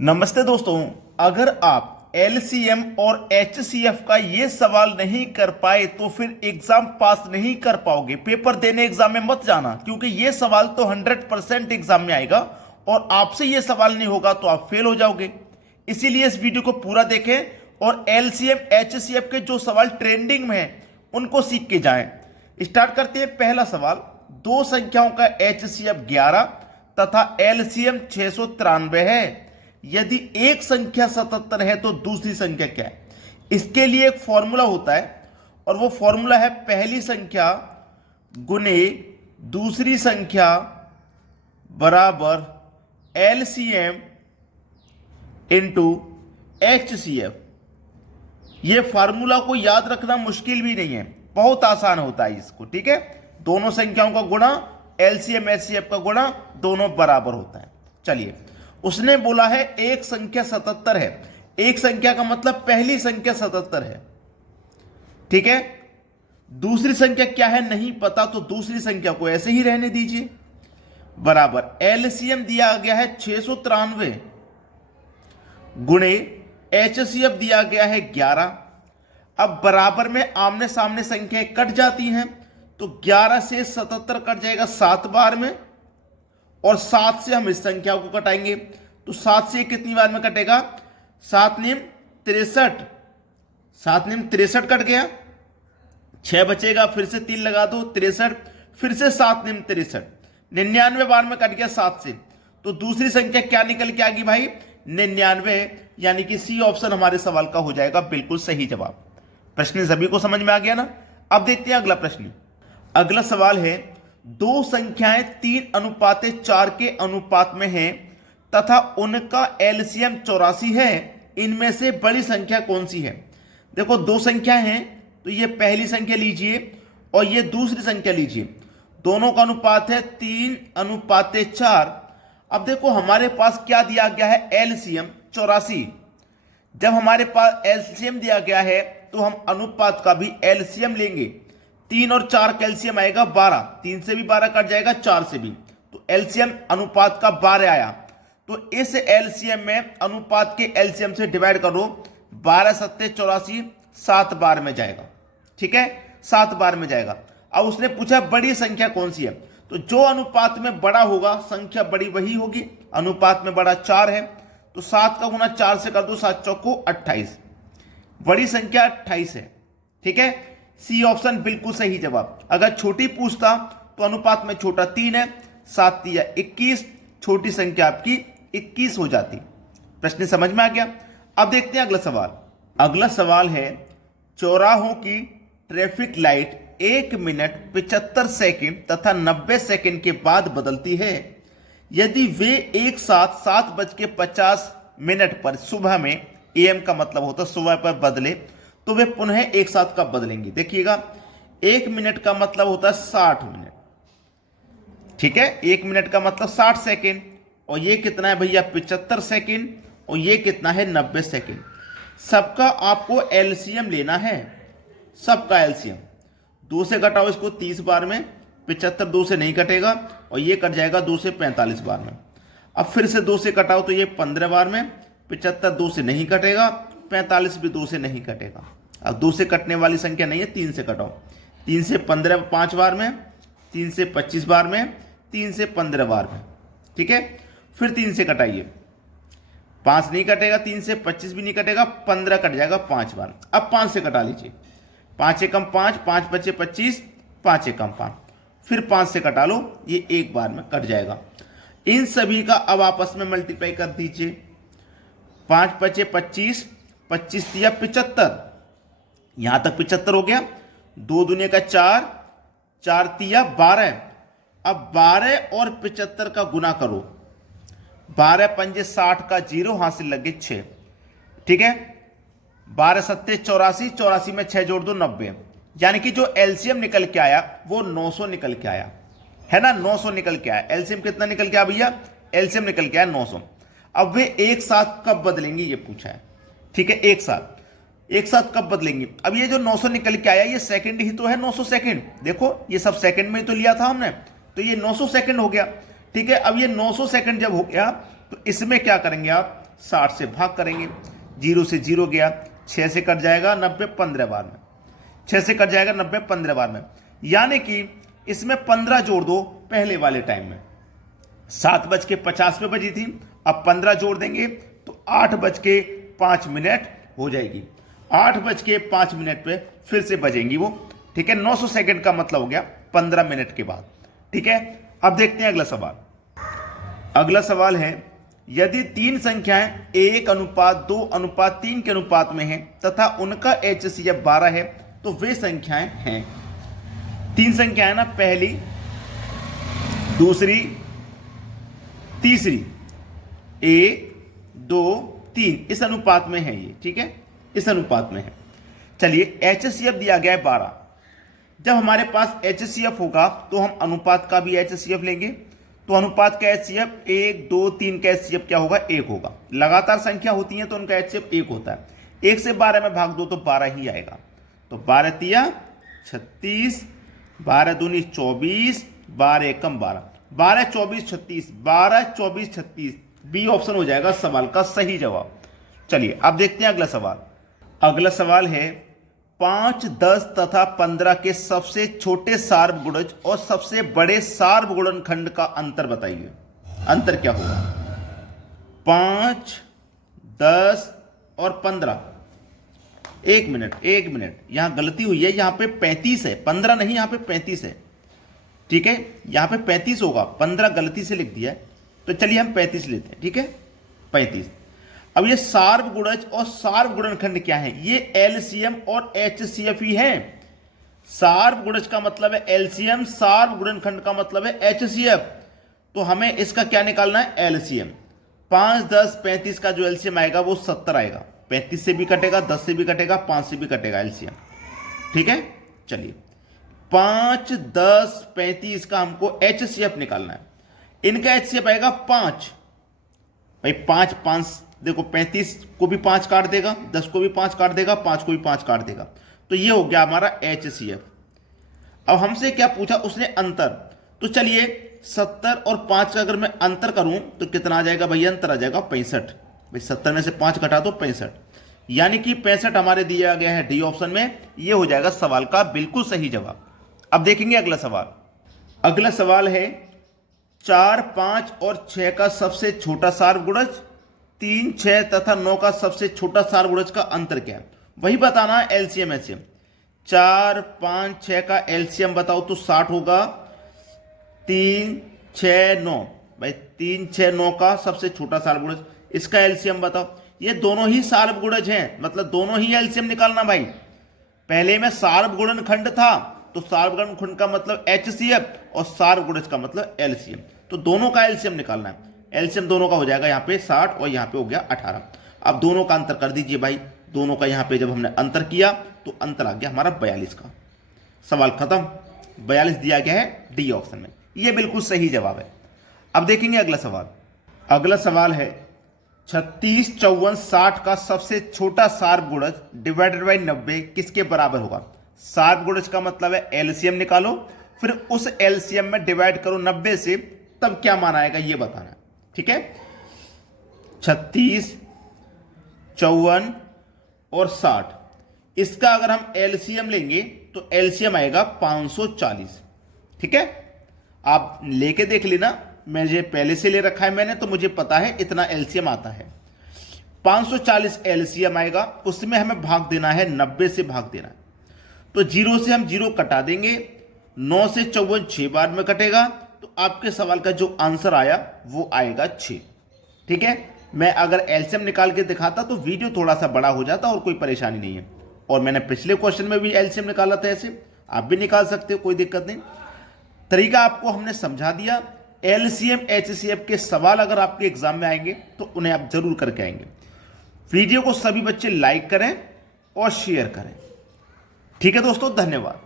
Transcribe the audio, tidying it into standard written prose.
नमस्ते दोस्तों। अगर आप एलसीएम और एचसीएफ का ये सवाल नहीं कर पाए तो फिर एग्जाम पास नहीं कर पाओगे। पेपर देने एग्जाम में मत जाना, क्योंकि ये सवाल तो 100% एग्जाम में आएगा और आपसे ये सवाल नहीं होगा तो आप फेल हो जाओगे। इसीलिए इस वीडियो को पूरा देखें और एलसीएम एचसीएफ के जो सवाल ट्रेंडिंग में हैं उनको सीख के जाएं। स्टार्ट करते हैं। पहला सवाल, दो संख्याओं का एचसीएफ 11 तथा एलसीएम 693 है। यदि एक संख्या 77 है तो दूसरी संख्या क्या है? इसके लिए एक फॉर्मूला होता है और वो फॉर्मूला है पहली संख्या गुने दूसरी संख्या बराबर एलसीएम इंटू एचसीएफ। ये फार्मूला को याद रखना मुश्किल भी नहीं है, बहुत आसान होता है इसको। ठीक है, दोनों संख्याओं का गुणा, एलसीएम एचसीएफ का गुणा, दोनों बराबर होता है। चलिए, उसने बोला है एक संख्या 77 है। एक संख्या का मतलब पहली संख्या 77 है। ठीक है, दूसरी संख्या क्या है नहीं पता, तो दूसरी संख्या को ऐसे ही रहने दीजिए। बराबर एलसीएम दिया गया है 693 गुणे एचसीएफ दिया गया है 11। अब बराबर में आमने सामने संख्याएं कट जाती हैं, तो 11 से 77 कट जाएगा 7 बार में, और 7 से हम इस संख्या को कटाएंगे, तो 7 से कितनी बार में कटेगा? 7 नियम 63, 7 नियम 63 कट गया, 6 बचेगा, फिर से 3 लगा दो 63, फिर से 7 नियम 63, 99 बार में कट गया 7 से। तो दूसरी संख्या क्या निकल के आ गई भाई? 99, यानी कि सी ऑप्शन हमारे सवाल का हो जाएगा बिल्कुल सही जवाब। प्रश्न सभी को समझ में आ गया ना? अब देखते हैं अगला प्रश्न। अगला सवाल है, दो संख्याएं 3:4 के अनुपात में हैं तथा उनका एलसीएम 84 है। इनमें से बड़ी संख्या कौन सी है? देखो, दो संख्या हैं, तो ये पहली संख्या लीजिए और ये दूसरी संख्या लीजिए। दोनों का अनुपात है 3:4। अब देखो, हमारे पास क्या दिया गया है? एलसीएम 84। जब हमारे पास एलसीएम दिया गया है तो हम अनुपात का भी एलसीएम लेंगे। 3 और 4 का एलसीएम आएगा 12, 3 से भी 12 कट जाएगा, 4 से भी, तो एलसीएम अनुपात का 12 आया। तो इस एलसीएम में अनुपात के एलसीएम से डिवाइड करो, 12 सत्ते 84, 7 बार में जाएगा। ठीक है, 7 बार में जाएगा। अब उसने पूछा बड़ी संख्या कौन सी है, तो जो अनुपात में बड़ा होगा संख्या बड़ी वही होगी। अनुपात में बड़ा 4 है, तो 7 का गुना 4 से कर दो, 7 चौको 28, बड़ी संख्या 28 है। ठीक है, सी ऑप्शन बिल्कुल सही जवाब। अगर छोटी पूछता तो अनुपात में छोटा 3 है, 7 तिया 21, छोटी संख्या आपकी 21 हो जाती। प्रश्न समझ में आ गया? अब देखते हैं अगला सवाल। अगला सवाल है, चौराहों की ट्रैफिक लाइट 1 मिनट 75 सेकंड तथा 90 सेकंड के बाद बदलती है। यदि वे एक साथ 7:50 पर सुबह में, एएम का मतलब होता है सुबह पर, बदले तो वे पुनः एक साथ कब बदलेंगे? देखिएगा, 1 मिनट का मतलब होता है 60 मिनट। ठीक है, 1 मिनट का मतलब 60 सेकेंड, और ये कितना है भैया? 75 सेकेंड, और ये कितना है? 90 सेकेंड। सबका आपको एलसीएम लेना है, सबका एलसीएम। 2 से घटाओ इसको 30 बार में, 75 2 से नहीं कटेगा, और ये कट जाएगा 2 से 45 बार में। अब फिर से 2 से कटाओ तो ये 15 बार में, 75 2 से नहीं कटेगा, 45 भी 2 से नहीं कटेगा। अब 2 से कटने वाली संख्या नहीं है, 3 से कटाओ। 3 से 15 5 बार में, 3 से 25 बार में, 3 से 15 बार में। ठीक है, फिर 3 से कटाइए, 5 नहीं कटेगा, 3 से 25 भी नहीं कटेगा, 15 कट जाएगा 5 बार। अब 5 से कटा लीजिए, 5 एकम 5, 5 बचे 25, 5 एकम 5, फिर 5 से कटा लो, ये एक बार में कट जाएगा। इन सभी का अब आपस में मल्टीप्लाई कर दीजिए। 5 बचे 25, 25 तिया 75, यहां तक 75 हो गया। 2 दूने का 4, 4 तिया 12। अब 12 और 75 का गुना करो, 12 पंजे 60 का 0, हासिल लगे 6। ठीक है, 12 सत्ते 84, 84 में 6 जोड़ दो 90, यानी कि जो एलसीएम निकल के आया वो 900 निकल के आया है ना, 900 निकल के आया। एलसीएम कितना निकल के आया भैया? एलसीएम निकल के आया 900। अब वे एक साथ कब बदलेंगे ये पूछा है। ठीक है, एक साथ कब बदलेंगे? अब ये जो 900 निकल के आया ये सेकंड ही तो है, 900 सेकंड। देखो, ये सब सेकंड में ही तो लिया था हमने, तो ये 900 सेकंड हो गया। ठीक है, अब ये 900 सेकंड जब हो गया तो इसमें क्या करेंगे आप, 60 से भाग करेंगे, 0 से 0 गया, 6 से कट जाएगा 90 15 बार में, 6 से कट जाएगा 90 15 बार में, यानी कि इसमें 15 जोड़ दो पहले वाले टाइम में। 7:50 पे बजी थी, अब 15 जोड़ देंगे तो 8:05 हो जाएगी। 8:05 पे फिर से बजेंगी वो, ठीक है। 900 सेकंड का मतलब हो गया 15 मिनट के बाद, ठीक है। अब देखते हैं अगला सवाल। अगला सवाल है, यदि 3 संख्याएं 1:2:3 के अनुपात में हैं तथा उनका HCF 12 है तो वे संख्याएं हैं। 3 संख्याएं ना, पहली, दूसरी, तीसरी, 1 2 3 इस अनुपात में है ये, ठीक है, इस अनुपात में है। चलिए HCF दिया गया है 12। जब हमारे पास HCF होगा तो हम अनुपात का भी HCF लेंगे। तो अनुपात का HCF 1 2 3 का HCF क्या होगा? 1 होगा। लगातार संख्या होती है तो उनका HCF 1 होता है। 1 से 12 में भाग दो तो 12 ही आएगा। तो 12 तिया 36, 12 दूनी 24, 12 एकम 12, 12 24 36, 12 24 36, बी ऑप्शन हो जाएगा सवाल का सही जवाब। चलिए अब देखते हैं अगला सवाल। अगला सवाल है 5, 10 तथा 15 के सबसे छोटे सार्वगुणज और सबसे बड़े सार्वगुणनखंड का अंतर बताइए। अंतर क्या होगा? 5, 10 और 15। एक मिनट यहां गलती हुई है, यहां पे 35 है, 15 नहीं, यहां पे 35 है, ठीक है। यहां पे 35 होगा, 15 गलती से लिख दिया है, तो चलिए हम 35 लेते हैं, ठीक है, 35। अब ये सार्वगुणज और सार्वगुणनखंड क्या है? ये एलसीएम और एचसीएफ ही है। सार्वगुणज का मतलब है एलसीएम, सार्वगुणनखंड का मतलब है एचसीएफ। तो हमें इसका क्या निकालना है? एलसीएम। 5, 10, 35 का जो एलसीएम आएगा वो 70 आएगा। 35 से भी कटेगा, 10 से भी कटेगा, 5 से भी कटेगा एलसीएम, ठीक है। चलिए 5, 10, 35 का हमको एचसीएफ निकालना है। इनका एचसीएफ आएगा 5। भाई 5 देखो, 35 को भी 5 काट देगा, 10 को भी 5 काट देगा, 5 को भी 5 काट देगा। तो ये हो गया हमारा HCF। अब हमसे क्या पूछा उसने? अंतर। तो चलिए 70 और 5 का अगर मैं अंतर करूं तो कितना आ जाएगा भैया? अंतर आ जाएगा 65। भाई 70 में से 5 घटा दो 65, यानी कि 65 हमारे दिया गया है डी ऑप्शन में। ये हो जाएगा सवाल का बिल्कुल सही जवाब। अब देखेंगे अगला सवाल। अगला सवाल है 4, 5 और 6 का सबसे छोटा सार्वगुणज, 3, 6 तथा 9 का सबसे छोटा सार्वगुणज का अंतर क्या है? वही बताना है एलसीएम एचसीएम। 4, 5, 6 का एलसीएम बताओ तो 60 होगा। 3, 6, 9, भाई 3, 6, 9 का सबसे छोटा सार्वगुणज, इसका एलसीएम बताओ। ये दोनों ही सार्वगुणज हैं, मतलब दोनों ही एलसीएम निकालना भाई। पहले में सार्वगुणनखंड था तो सार्वगुणनखंड का मतलब एचसीएफ और सार्वगुणज का मतलब एलसीएम। तो दोनों का एलसीएम निकालना है। एलसीएम दोनों का हो जाएगा यहाँ पे 60 और यहाँ पे हो गया 18। अब दोनों का अंतर कर दीजिए भाई। दोनों का यहाँ पे जब हमने अंतर किया तो अंतर आ गया हमारा 42 का। सवाल खत्म। 42 दिया गया है डी ऑप्शन में, ये बिल्कुल सही जवाब है। अब देखेंगे अगला सवाल। अगला सवाल है 36, 54, 60 का सबसे छोटा सार्वगुणज डिवाइडेड बाई 90 किसके बराबर होगा? सार्वगुणज का मतलब है एलसीएम निकालो, फिर उस एलसीएम में डिवाइड करो 90 से, तब क्या मान आएगा ये बताना है, ठीक है। 36, 54 और 60, इसका अगर हम एलसीएम लेंगे तो एलसीएम आएगा 540, ठीक है। आप लेके देख लेना, मुझे पहले से ले रखा है मैंने, तो मुझे पता है इतना एलसीएम आता है। 540 एलसीएम आएगा, उसमें हमें भाग देना है 90 से भाग देना है। तो 0 से हम 0 कटा देंगे, 9 से 54 6 बार में कटेगा, तो आपके सवाल का जो आंसर आया वो आएगा 6, ठीक है। मैं अगर एलसीएम निकाल के दिखाता तो वीडियो थोड़ा सा बड़ा हो जाता और कोई परेशानी नहीं है। और मैंने पिछले क्वेश्चन में भी एलसीएम निकाला था, ऐसे आप भी निकाल सकते हो, कोई दिक्कत नहीं। तरीका आपको हमने समझा दिया। एलसीएम एचसीएफ के सवाल अगर आपके एग्जाम में आएंगे तो उन्हें आप जरूर करके आएंगे। वीडियो को सभी बच्चे लाइक करें और शेयर करें, ठीक है दोस्तों। धन्यवाद।